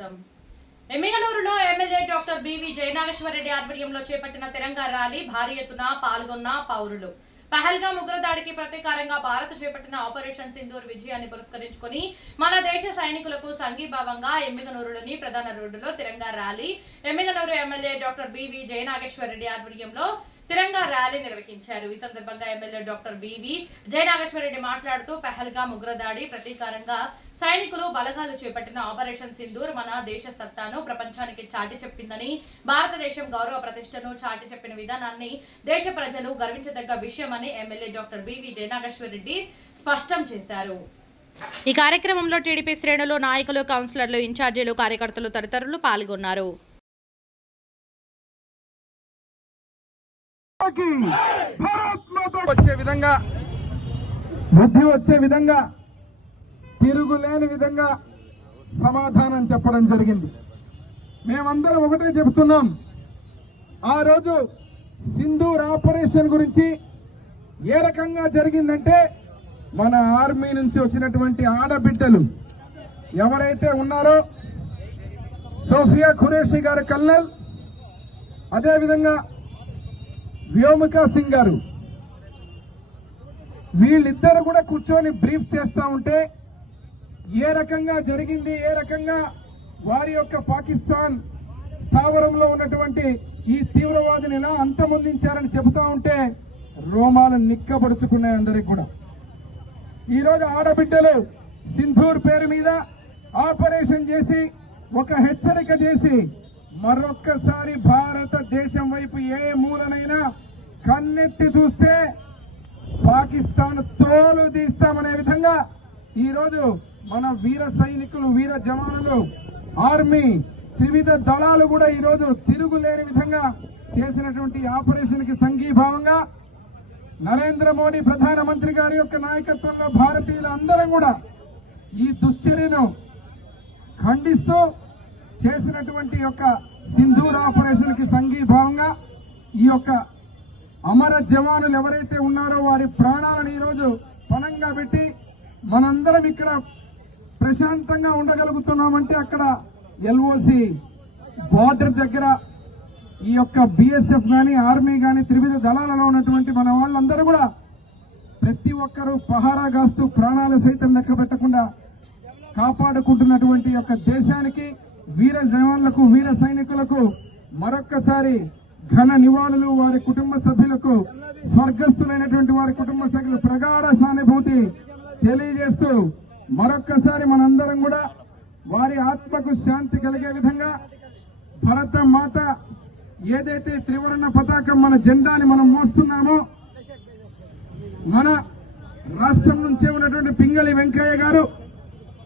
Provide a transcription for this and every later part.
కి స్వాగతం. ఎమ్మిగనూరులో MLA doctor B V Jayanageswara Reddy ఆధ్వర్యంలో చేపట్టిన తిరంగా ర్యాలీ భారీ ఎత్తున పాల్గొన్న పౌరులు. పహల్గా ఉగ్రదాడికి ప్రతీకారంగా భారత్ చేపట్టిన ఆపరేషన్ సింధూర్ విజయాన్ని పురస్కరించుకొని మన దేశ సైనికులకు సంఘీభావంగా ఎమ్మిగనూరులోని ప్రధాన రోడ్డులో tiranga rally. Emmiganur MLA doctor B V Jayanageswara Reddy ఆధ్వర్యంలో తిరంగా ర్యాలీ నిర్వహించారు. ఈ సందర్భంగా ఎమ్మెల్యే డాక్టర్ బివి జయనాగేశ్వరరెడ్డి మాట్లాడుతూ పహల్గా ఉగ్రదాడి ప్రతీకారంగా సైనికులు బలగాలు చేపట్టిన ఆపరేషన్ సింధూర్ మన దేశ సత్తాను ప్రపంచానికి చాటి చెప్పిందని భారతదేశం గౌరవ ప్రతిష్టను చాటి చెప్పిన విధానాన్ని దేశ ప్రజలు గర్వించదగ్గ విషయమని ఎమ్మెల్యే డాక్టర్ బివి జయనాగేశ్వరరెడ్డి స్పష్టం చేశారు. ఈ కార్యక్రమంలో టీడీపీ శ్రేణులు నాయకులు కౌన్సిలర్లు ఇన్ఛార్జీలు కార్యకర్తలు తదితరులు పాల్గొన్నారు. వచ్చే విధంగా బుద్ధి వచ్చే విధంగా తిరుగులేని విధంగా సమాధానం చెప్పడం జరిగింది. మేమందరం ఒకటే చెబుతున్నాం ఆ రోజు సింధూర్ ఆపరేషన్ గురించి ఏ రకంగా జరిగిందంటే మన ఆర్మీ నుంచి వచ్చినటువంటి ఆడబిడ్డలు ఎవరైతే ఉన్నారో సోఫియా ఖురేషి గారు కల్నల్ అదేవిధంగా వ్యోమికా సింగ్ గారు. వీళ్ళిద్దరు కూడా కూర్చొని బ్రీఫ్ చేస్తా ఉంటే ఏ రకంగా జరిగింది ఏ రకంగా వారి యొక్క పాకిస్తాన్ స్థావరంలో ఉన్నటువంటి ఈ తీవ్రవాదిని ఎలా అంతమొందించారని చెబుతా ఉంటే రోమాలు నిక్కబడుచుకున్నాయి అందరికి కూడా. ఈరోజు ఆడబిడ్డలు సింధూర్ పేరు మీద ఆపరేషన్ చేసి ఒక హెచ్చరిక చేసి మరొక్కసారి భారతదేశం వైపు ఏ మూలనైనా కన్నెత్తి చూస్తే పాకిస్తాన్ తోలు తీస్తామనే విధంగా ఈరోజు మన వీర సైనికులు వీర జవానులు ఆర్మీ త్రివిధ దళాలు కూడా ఈరోజు తిరుగులేని విధంగా చేసినటువంటి ఆపరేషన్కి సంఘీభావంగా నరేంద్ర మోడీ ప్రధానమంత్రి గారి యొక్క నాయకత్వంలో భారతీయులు అందరం కూడా ఈ దుశ్చర్యను ఖండిస్తూ చేసినటువంటి యొక్క సింధూర్ ఆపరేషన్కి సంఘీభావంగా ఈ యొక్క అమర జవానులు ఎవరైతే ఉన్నారో వారి ప్రాణాలను ఈరోజు పణంగా పెట్టి మనందరం ఇక్కడ ప్రశాంతంగా ఉండగలుగుతున్నామంటే అక్కడ ఎల్ఓసి బార్డర్ దగ్గర ఈ యొక్క బిఎస్ఎఫ్ కానీ ఆర్మీ కానీ త్రివిధ దళాలలో ఉన్నటువంటి మన వాళ్ళందరూ కూడా ప్రతి ఒక్కరూ పహారా కాస్తూ ప్రాణాలు సైతం లెక్క పెట్టకుండా కాపాడుకుంటున్నటువంటి యొక్క దేశానికి వీర జవాన్లకు వీర సైనికులకు మరొక్కసారి ఘన నివాళులు వారి కుటుంబ సభ్యులకు స్వర్గస్థులైనటువంటి వారి కుటుంబ సభ్యులు ప్రగాఢ సానుభూతి తెలియజేస్తూ మరొక్కసారి మనందరం కూడా వారి ఆత్మకు శాంతి కలిగే విధంగా భరత మాత ఏదైతే త్రివర్ణ పతాకం మన జెండాని మనం మోస్తున్నామో మన రాష్ట్రం నుంచే ఉన్నటువంటి పింగళి వెంకయ్య గారు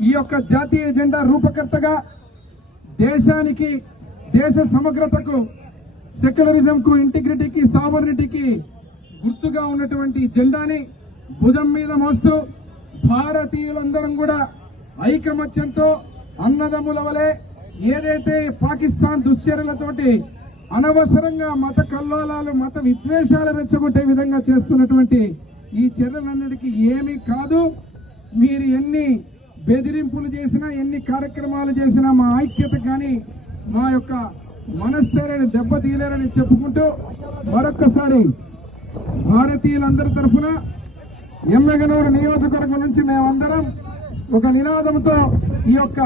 ఈ యొక్క జాతీయ జెండా రూపకర్తగా దేశానికి దేశ సమగ్రతకు సెక్యులరిజం కు ఇంటిగ్రిటీకి సావర్నిటీకి గుర్తుగా ఉన్నటువంటి జెండాని భుజం మీద మోస్తూ భారతీయులందరం కూడా ఐకమత్యంతో అన్నదమ్ముల వలె ఏదైతే పాకిస్తాన్ దుశ్చర్యలతోటి అనవసరంగా మత కల్లోలాలు మత విద్వేషాలు రెచ్చగొట్టే విధంగా చేస్తున్నటువంటి ఈ చర్యలన్నిటికీ ఏమీ కాదు. మీరు ఎన్ని బెదిరింపులు చేసినా ఎన్ని కార్యక్రమాలు చేసినా మా ఐక్యత కానీ మా యొక్క మనస్థైర్యాన్ని దెబ్బతీయలేరని చెప్పుకుంటూ మరొక్కసారి భారతీయులందరి తరఫున ఎమ్మెగనూరు నియోజకవర్గం నుంచి మేమందరం ఒక నినాదంతో ఈ యొక్క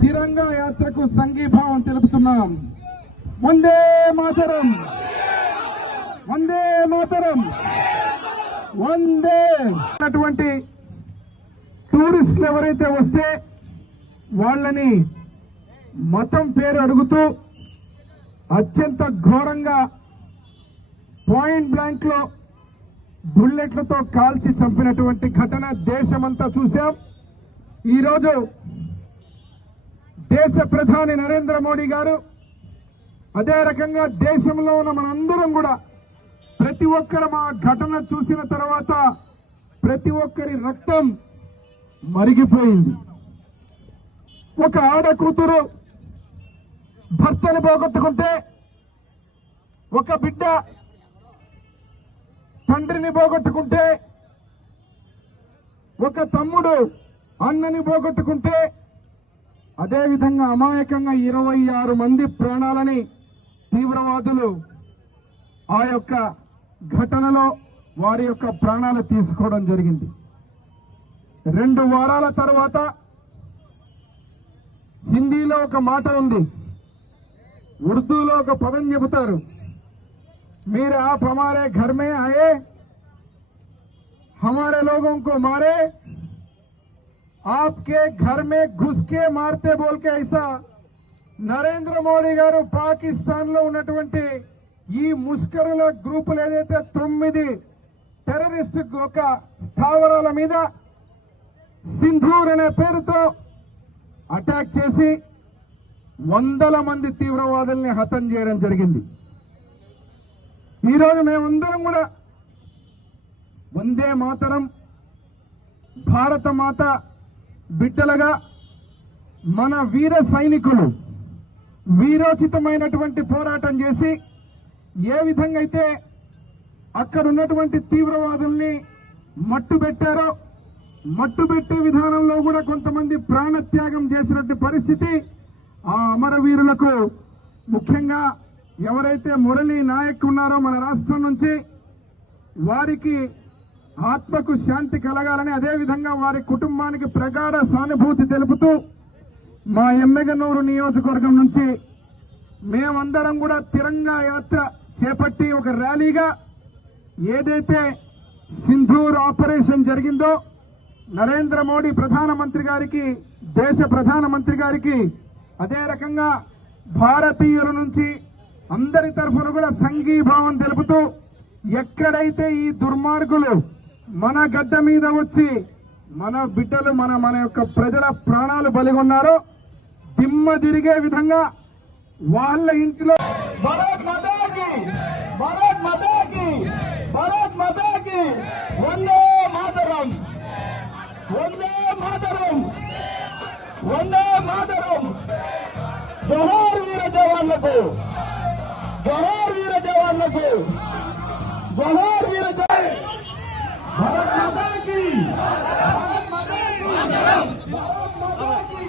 తిరంగా యాత్రకు సంఘీభావం తెలుపుతున్నాం. వందే మాతరం! వందే మాతరం! వందే! అటువంటి టూరిస్టులు ఎవరైతే వస్తే వాళ్ళని మతం పేరు అడుగుతూ అత్యంత ఘోరంగా పాయింట్ బ్లాంక్లో బుల్లెట్లతో కాల్చి చంపినటువంటి ఘటన దేశమంతా చూశాం. ఈరోజు దేశ ప్రధాని నరేంద్ర మోడీ గారు అదే రకంగా దేశంలో ఉన్న మనందరం కూడా ప్రతి ఒక్కరం ఆ ఘటన చూసిన తర్వాత ప్రతి ఒక్కరి రక్తం మరిగిపోయింది. ఒక ఆడ కూతురు భర్తను పోగొట్టుకుంటే ఒక బిడ్డ తండ్రిని పోగొట్టుకుంటే ఒక తమ్ముడు అన్నని పోగొట్టుకుంటే అదేవిధంగా అమాయకంగా ఇరవై ఆరు మంది ప్రాణాలని తీవ్రవాదులు ఆ యొక్క ఘటనలో వారి యొక్క ప్రాణాలు తీసుకోవడం జరిగింది. రెండు వారాల తర్వాత హిందీలో ఒక మాట ఉంది ఉర్దూలో ఒక పదం చెబుతారు మీరు आप हमारे घर में आए हमारे लोगों को मारे आपके घर में घुस के मारते बोल के ऐसा నరేంద్ర మోడీ గారు పాకిస్తాన్ లో ఉన్నటువంటి ఈ ముష్కరుల గ్రూపులు ఏదైతే తొమ్మిది టెర్రరిస్ట్ ఒక స్థావరాల మీద సింధూర్ అనే పేరుతో అటాక్ చేసి వందల మంది తీవ్రవాదుల్ని హతం చేయడం జరిగింది. ఈరోజు మేమందరం కూడా వందే మాతరం భారత మాత బిడ్డలుగా మన వీర సైనికులు వీరోచితమైనటువంటి పోరాటం చేసి ఏ విధంగా అయితే అక్కడ ఉన్నటువంటి తీవ్రవాదుల్ని మట్టుబెట్టారో పెట్టారో మట్టు పెట్టే విధానంలో కూడా కొంతమంది ప్రాణత్యాగం చేసినట్టు పరిస్థితి. ఆ అమరవీరులకు ముఖ్యంగా ఎవరైతే మురళీ నాయక్ ఉన్నారో మన రాష్ట్రం నుంచి వారికి ఆత్మకు శాంతి కలగాలని అదేవిధంగా వారి కుటుంబానికి ప్రగాఢ సానుభూతి తెలుపుతూ మా ఎమ్మెగనూరు నియోజకవర్గం నుంచి మేమందరం కూడా తిరంగా యాత్ర చేపట్టి ఒక ర్యాలీగా ఏదైతే సింధూర్ ఆపరేషన్ జరిగిందో నరేంద్ర మోడీ ప్రధానమంత్రి గారికి దేశ ప్రధానమంత్రి గారికి అదే రకంగా భారతీయుల నుంచి అందరి తరఫున కూడా సంఘీభావం తెలుపుతూ ఎక్కడైతే ఈ దుర్మార్గులు మన గడ్డ మీద వచ్చి మన బిడ్డలు మన మన యొక్క ప్రజల ప్రాణాలు బలిగొన్నారో దిమ్మ తిరిగే విధంగా వాళ్ళ ఇంట్లో భరత్ మాతాకి! భారత్ మాతాకి భారత్ మాతాకి వందే మాతరం వందే మాతరం వందే మాతరం జోహార్ వీర జవాన్లకు జోహార్ వీర జవాన్లకు జోహార్ వీర జవాన్ భారత్ మాతాకి భారత్ మాతాకి భారత్ మాతాకి